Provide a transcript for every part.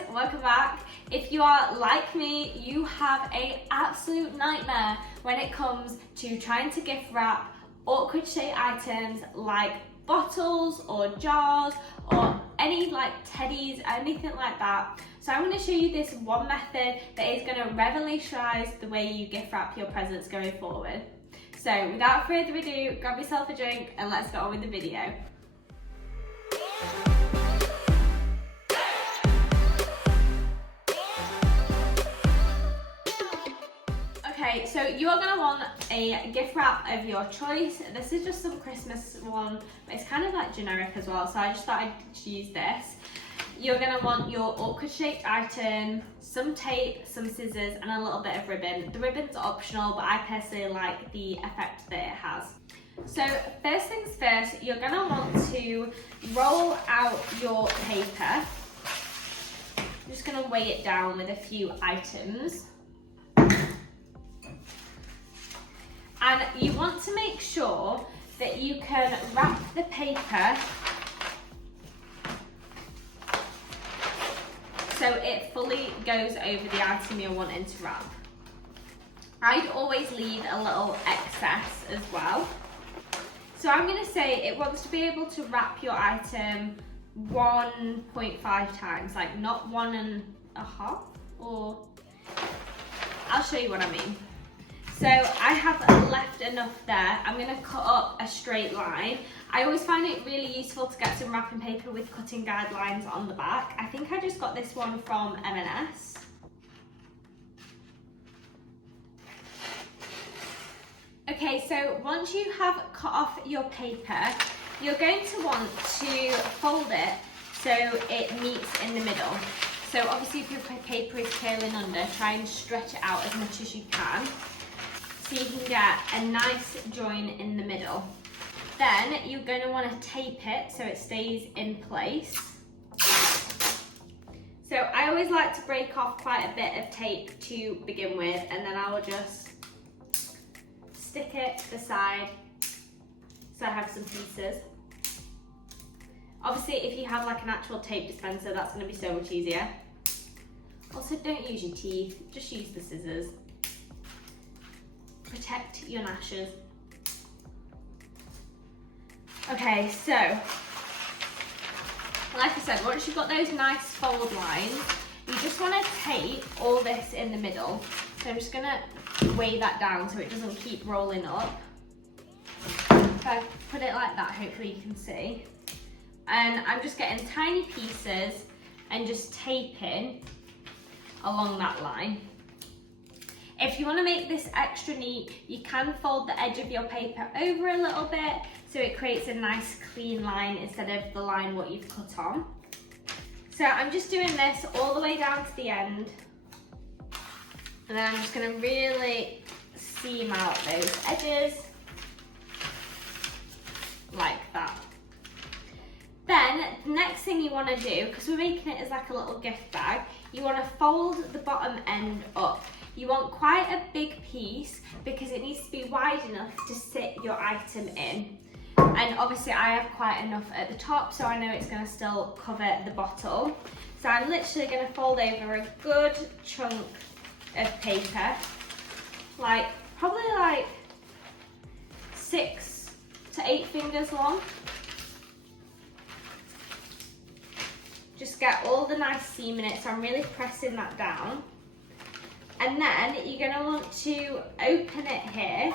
guys, welcome back. If you are like me, you have an absolute nightmare when it comes to trying to gift wrap awkward shaped items like bottles or jars or any like teddies, anything like that. So I'm going to show you this one method that is going to revolutionize the way you gift wrap your presents going forward. So without further ado, grab yourself a drink and let's get on with the video. Okay, so you are going to want a gift wrap of your choice. This is just some Christmas one, but it's kind of like generic as well, so I just thought I'd use this. You're going to want your awkward shaped item, some tape, some scissors, and a little bit of ribbon. The ribbon's optional, but I personally like the effect that it has. So first things first, you're going to want to roll out your paper. I'm just going to weigh it down with a few items. And you want to make sure that you can wrap the paper so it fully goes over the item you're wanting to wrap. I'd always leave a little excess as well. So I'm going to say it wants to be able to wrap your item 1.5 times, like not 1.5, or I'll show you what I mean. So I have left enough there. I'm going to cut up a straight line. I always find it really useful to get some wrapping paper with cutting guidelines on the back. I think I just got this one from M&S. Okay, so once you have cut off your paper, you're going to want to fold it so it meets in the middle. So obviously if your paper is curling under, try and stretch it out as much as you can, so you can get a nice join in the middle. Then you're going to want to tape it so it stays in place. So I always like to break off quite a bit of tape to begin with, and then I will just stick it to the side so I have some pieces. Obviously if you have like an actual tape dispenser, that's going to be so much easier. Also, don't use your teeth, just use the scissors. Protect your gnashes. Okay, so like I said, once you've got those nice fold lines, you just want to tape all this in the middle. So I'm just going to weigh that down so it doesn't keep rolling up. If I put it like that, hopefully you can see. And I'm just getting tiny pieces and just taping along that line. If you want to make this extra neat, you can fold the edge of your paper over a little bit so it creates a nice clean line instead of the line what you've cut on. So I'm just doing this all the way down to the end, and then I'm just going to really seam out those edges like that. Then the next thing you want to do, because we're making it as like a little gift bag, you want to fold the bottom end up. You want quite a big piece because it needs to be wide enough to sit your item in. And obviously I have quite enough at the top, so I know it's going to still cover the bottle. So I'm literally going to fold over a good chunk of paper, like probably like 6 to 8 fingers long. Just get all the nice seam in it, so I'm really pressing that down. And then you're going to want to open it here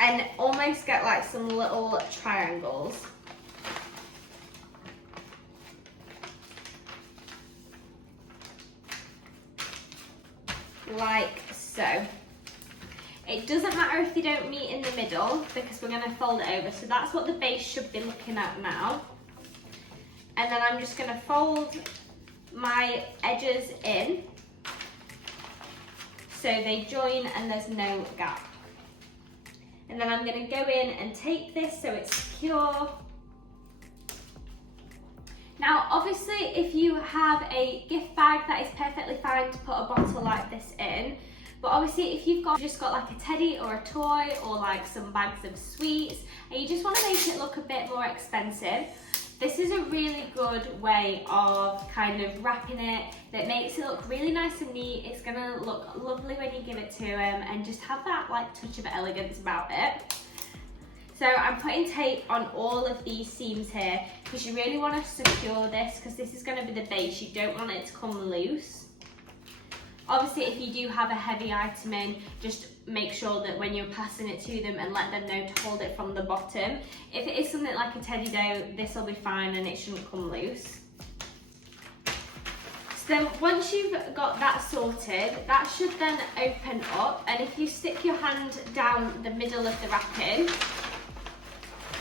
and almost get like some little triangles. Like so. It doesn't matter if they don't meet in the middle because we're going to fold it over. So that's what the base should be looking at now. And then I'm just going to fold my edges in so they join and there's no gap. And then I'm going to go in and tape this so it's secure. Now obviously if you have a gift bag, that is perfectly fine to put a bottle like this in, but obviously if you've just got like a teddy or a toy or like some bags of sweets and you just want to make it look a bit more expensive, This is a really good way of kind of wrapping it that makes it look really nice and neat. It's gonna look lovely when you give it to him and just have that like touch of elegance about it. So I'm putting tape on all of these seams here because you really want to secure this because this is going to be the base. You don't want it to come loose. Obviously, if you do have a heavy item in, just make sure that when you're passing it to them and let them know to hold it from the bottom. If it is something like a teddy dough, this will be fine and it shouldn't come loose. So then once you've got that sorted, that should then open up, and if you stick your hand down the middle of the wrapping,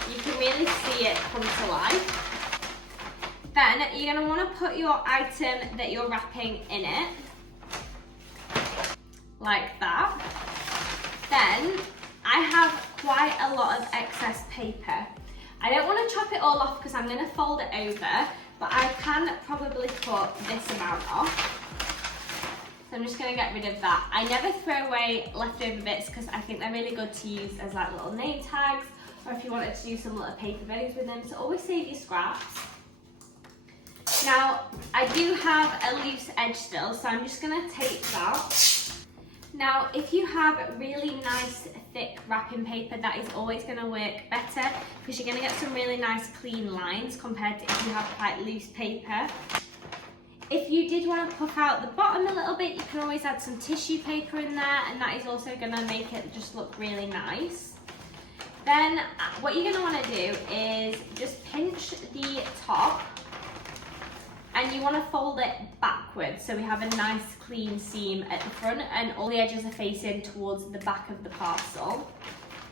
you can really see it come to life. Then you're going to want to put your item that you're wrapping in it, like that. Then I have quite a lot of excess paper. I don't want to chop it all off because I'm going to fold it over, but I can probably cut this amount off. So I'm just going to get rid of that. I never throw away leftover bits because I think they're really good to use as like little name tags, or if you wanted to do some little paper bows with them, so always save your scraps. Now, I do have a loose edge still, so I'm just going to tape that. Now, if you have really nice thick wrapping paper, that is always going to work better because you're going to get some really nice clean lines compared to if you have quite loose paper. If you did want to puff out the bottom a little bit, you can always add some tissue paper in there, and that is also going to make it just look really nice. Then what you're going to want to do is just pinch the top, and you want to fold it backwards so we have a nice clean seam at the front and all the edges are facing towards the back of the parcel.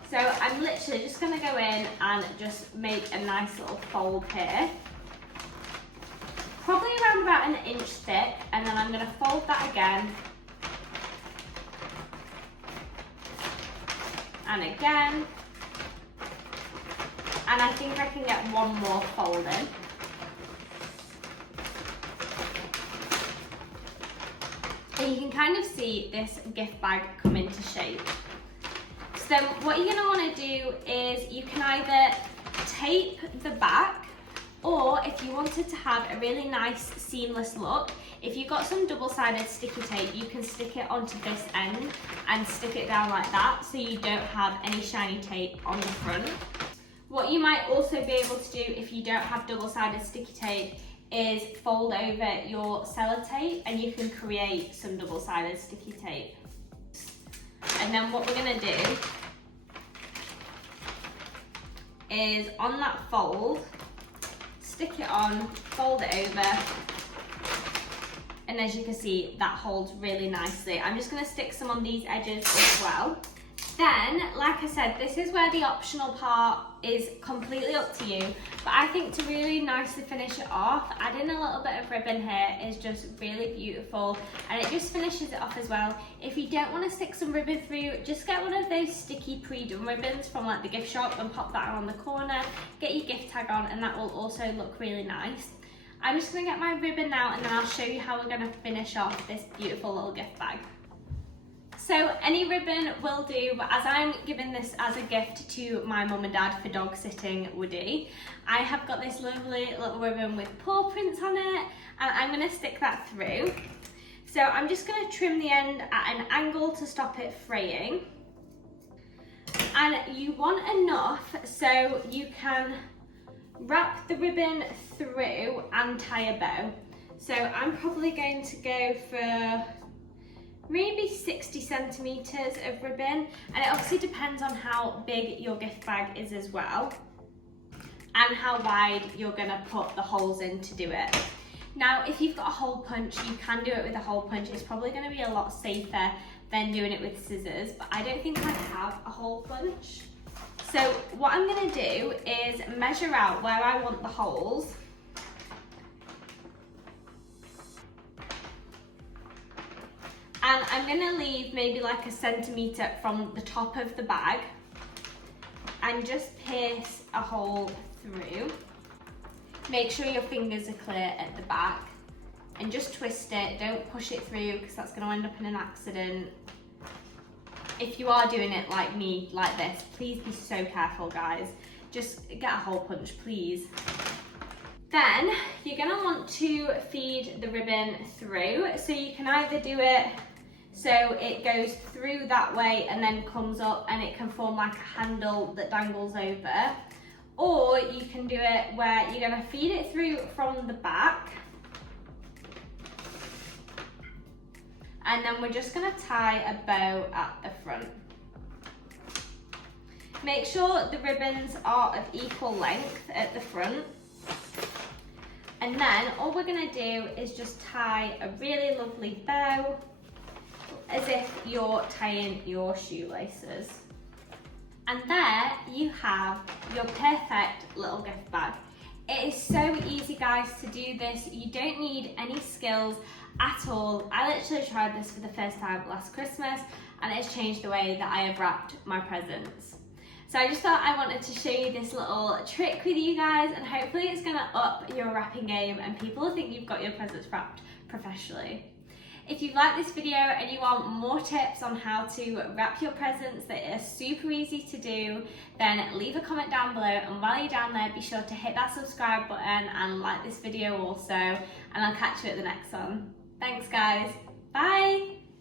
So I'm literally just going to go in and just make a nice little fold here, probably around about 1 inch thick, and then I'm going to fold that again and again. And I think I can get one more fold in. And you can kind of see this gift bag come into shape. So what you're going to want to do is you can either tape the back, or if you wanted to have a really nice seamless look, if you've got some double-sided sticky tape, you can stick it onto this end and stick it down like that so you don't have any shiny tape on the front. What you might also be able to do if you don't have double-sided sticky tape is fold over your sellotape and you can create some double-sided sticky tape. And then what we're going to do is on that fold, stick it on, fold it over, and as you can see, that holds really nicely. I'm just going to stick some on these edges as well. Then, like I said, this is where the optional part is completely up to you, but I think to really nicely finish it off, adding a little bit of ribbon here is just really beautiful, and it just finishes it off as well. If you don't want to stick some ribbon through, just get one of those sticky pre-done ribbons from like the gift shop and pop that on the corner, get your gift tag on, and that will also look really nice. I'm just going to get my ribbon now, and then I'll show you how we're going to finish off this beautiful little gift bag. So any ribbon will do, but as I'm giving this as a gift to my mum and dad for dog sitting Woody, I have got this lovely little ribbon with paw prints on it, and I'm going to stick that through. So I'm just going to trim the end at an angle to stop it fraying. And you want enough so you can wrap the ribbon through and tie a bow. So I'm probably going to go for maybe 60 centimeters of ribbon, and it obviously depends on how big your gift bag is as well and how wide you're going to put the holes in to do it. Now if you've got a hole punch, you can do it with a hole punch. It's probably going to be a lot safer than doing it with scissors, but I don't think I have a hole punch. So what I'm going to do is measure out where I want the holes, and I'm going to leave maybe like 1 centimetre from the top of the bag and just pierce a hole through. Make sure your fingers are clear at the back and just twist it. Don't push it through because that's going to end up in an accident. If you are doing it like me, like this, please be so careful, guys. Just get a hole punch, please. Then you're going to want to feed the ribbon through. So you can either do it so it goes through that way and then comes up and it can form like a handle that dangles over. Or you can do it where you're going to feed it through from the back. And then we're just going to tie a bow at the front. Make sure the ribbons are of equal length at the front. And then all we're going to do is just tie a really lovely bow as if you're tying your shoelaces. And there you have your perfect little gift bag. It is so easy, guys, to do this. You don't need any skills at all. I literally tried this for the first time last Christmas and it's changed the way that I have wrapped my presents. So I just thought I wanted to show you this little trick with you guys, and hopefully it's going to up your wrapping game and people will think you've got your presents wrapped professionally. If you've liked this video and you want more tips on how to wrap your presents that are super easy to do, then leave a comment down below, and while you're down there be sure to hit that subscribe button and like this video also, and I'll catch you at the next one. Thanks guys, bye!